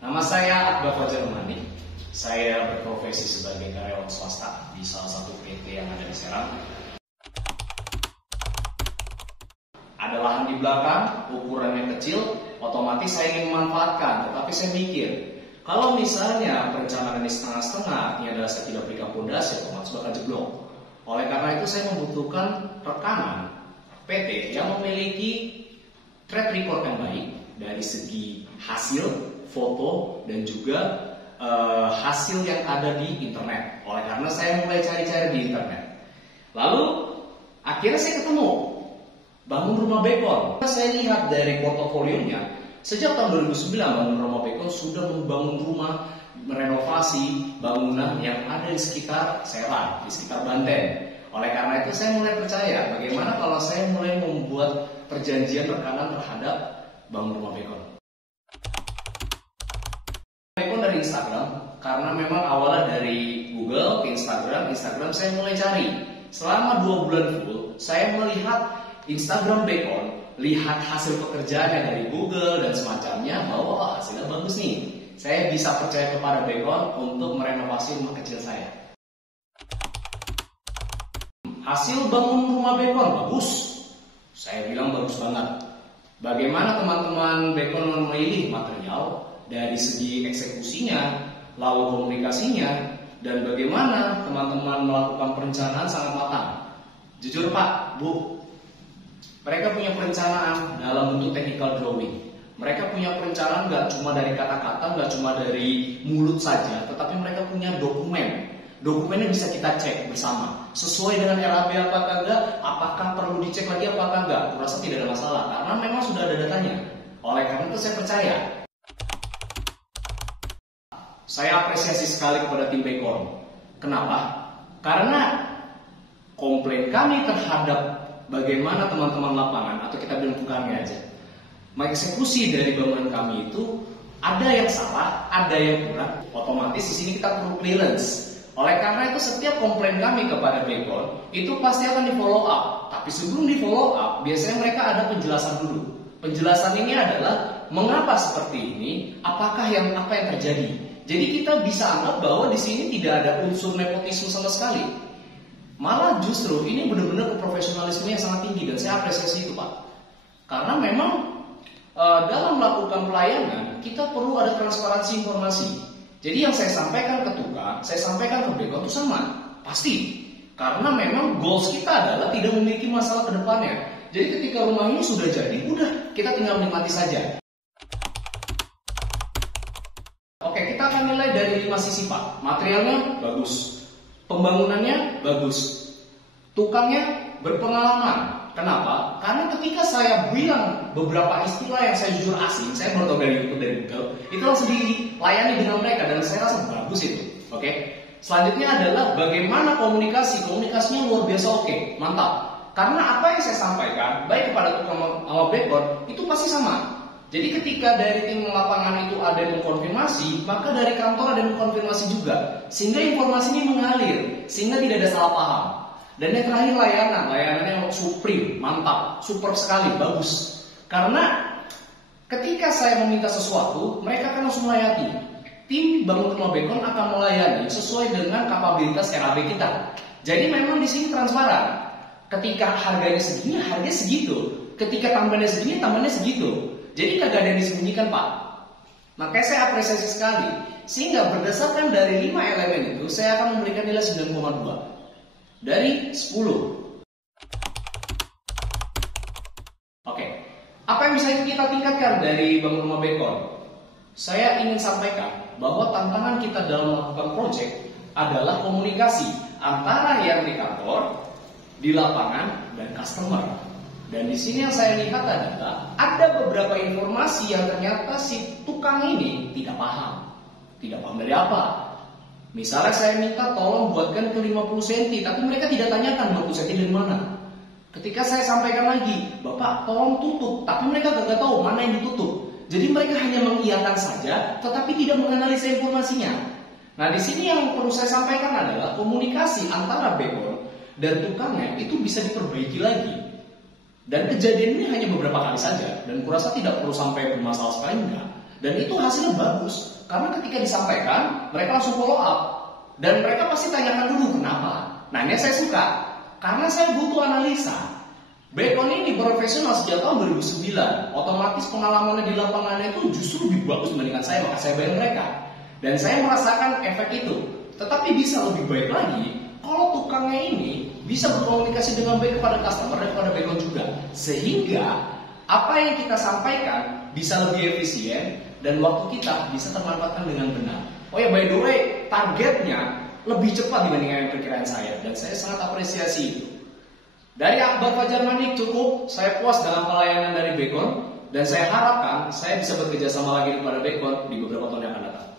Nama saya Akbar Fajar Umani. Saya berprofesi sebagai karyawan swasta di salah satu PT yang ada di Serang. Ada lahan di belakang, ukurannya kecil, otomatis saya ingin memanfaatkan. Tetapi saya mikir, kalau misalnya perencanaan ini setengah-setengah, ini adalah saya tidak berikan pondasi, otomatis bakal jeblok. Oleh karena itu saya membutuhkan rekanan PT yang memiliki track record yang baik dari segi hasil, foto, dan juga hasil yang ada di internet. Oleh karena saya mulai cari-cari di internet. Lalu akhirnya saya ketemu Bangun Rumah Bekon. Saya lihat dari portofolionya, sejak tahun 2009 Bangun Rumah Bekon sudah membangun rumah, merenovasi bangunan yang ada di sekitar Serang, di sekitar Banten. Oleh karena itu saya mulai percaya bagaimana kalau saya mulai membuat perjanjian rekanan terhadap Bangun Rumah Bekon. Bekon dari Instagram, karena memang awalnya dari Google ke Instagram saya mulai cari. Selama 2 bulan full, saya melihat Instagram Bekon, lihat hasil pekerjaannya dari Google dan semacamnya, bahwa hasilnya bagus nih. Saya bisa percaya kepada Bekon untuk merenovasi rumah kecil saya. Hasil bangun rumah Bekon bagus. Saya bilang bagus banget. Bagaimana teman-teman Bekon memilih material dari segi eksekusinya, lalu komunikasinya, dan bagaimana teman-teman melakukan perencanaan sangat matang. Jujur Pak, Bu, mereka punya perencanaan dalam bentuk technical drawing. Mereka punya perencanaan nggak cuma dari kata-kata, nggak cuma dari mulut saja, tetapi mereka punya dokumen. Dokumennya bisa kita cek bersama. Sesuai dengan RAB apakah enggak, apakah perlu dicek lagi apakah enggak. Aku rasa tidak ada masalah, karena memang sudah ada datanya. Oleh karena itu saya percaya. Saya apresiasi sekali kepada tim Bekon. Kenapa? Karena komplain kami terhadap bagaimana teman-teman lapangan, atau kita bilang tukangnya aja, mengeksekusi dari bangunan kami itu ada yang salah, ada yang kurang. Otomatis di sini kita perlu clearance. Oleh karena itu setiap komplain kami kepada Bekon itu pasti akan di follow up. Tapi sebelum di follow up, biasanya mereka ada penjelasan dulu. Penjelasan ini adalah mengapa seperti ini, apa yang terjadi. Jadi kita bisa anggap bahwa di sini tidak ada unsur nepotisme sama sekali. Malah justru ini benar-benar profesionalisme yang sangat tinggi dan saya apresiasi itu Pak. Karena memang dalam melakukan pelayanan kita perlu ada transparansi informasi. Jadi yang saya sampaikan ke tukang, saya sampaikan ke Bekon itu sama, pasti. Karena memang goals kita adalah tidak memiliki masalah ke depannya. Jadi ketika rumah ini sudah jadi, udah kita tinggal menikmati saja. Oke, kita akan nilai dari 5 sisi Pak. Materialnya bagus. Pembangunannya bagus, tukangnya berpengalaman. Kenapa? Karena ketika saya bilang beberapa istilah yang saya jujur asing, saya baru tahu dari Google, itu langsung dilayani dengan mereka dan saya rasa bagus itu. Oke. Selanjutnya adalah bagaimana komunikasinya luar biasa oke, mantap. Karena apa yang saya sampaikan, baik kepada tukang sama Bekon, itu pasti sama. Jadi ketika dari tim lapangan itu ada yang mengkonfirmasi, maka dari kantor ada yang mengkonfirmasi juga. Sehingga informasi ini mengalir, sehingga tidak ada salah paham. Dan yang terakhir layanannya supreme, mantap, super sekali, bagus. Karena ketika saya meminta sesuatu, mereka akan langsung melayani. Tim Bangun Rumah Bekon akan melayani sesuai dengan kapabilitas RAB kita. Jadi memang di sini transparan. Ketika harganya segini, harganya segitu. Ketika tambahannya segini, tambahannya segitu. Jadi kagak ada yang disembunyikan Pak. Makanya saya apresiasi sekali. Sehingga berdasarkan dari 5 elemen itu, saya akan memberikan nilai 9,2 dari 10. Oke, apa yang bisa kita tingkatkan dari Bangun Rumah Bekon? Saya ingin sampaikan bahwa tantangan kita dalam melakukan proyek adalah komunikasi antara yang di kantor, di lapangan, dan customer. Dan di sini yang saya lihat adalah ada beberapa informasi yang ternyata si tukang ini tidak paham. Tidak paham dari apa? Misalnya saya minta tolong buatkan ke 50 cm, tapi mereka tidak tanyakan 50 cm dari mana. Ketika saya sampaikan lagi, Bapak tolong tutup, tapi mereka tidak tahu mana yang ditutup. Jadi mereka hanya mengiyakan saja, tetapi tidak menganalisa informasinya. Nah di sini yang perlu saya sampaikan adalah komunikasi antara Bekon dan tukangnya itu bisa diperbaiki lagi. Dan kejadian ini hanya beberapa kali saja, dan kurasa tidak perlu sampai bermasalah sekali enggak. Dan itu hasilnya bagus, karena ketika disampaikan, mereka langsung follow up. Dan mereka pasti tanyakan dulu, kenapa? Nah ini saya suka, karena saya butuh analisa. Bacon ini profesional sejak tahun 2009, otomatis pengalamannya di lapangannya itu justru lebih bagus dibandingkan saya, maka saya bayar mereka. Dan saya merasakan efek itu. Tetapi bisa lebih baik lagi, kalau tukangnya ini bisa berkomunikasi dengan baik kepada customer dan kepada Bacon juga. Sehingga apa yang kita sampaikan bisa lebih efisien dan waktu kita bisa termanfaatkan dengan benar. Oh ya, by the way, targetnya lebih cepat dibandingkan perkiraan saya dan saya sangat apresiasi itu. Dari Akbar Fajar Manik cukup, saya puas dengan pelayanan dari Bacon dan saya harapkan saya bisa bekerja sama lagi kepada Bacon di beberapa tahun yang akan datang.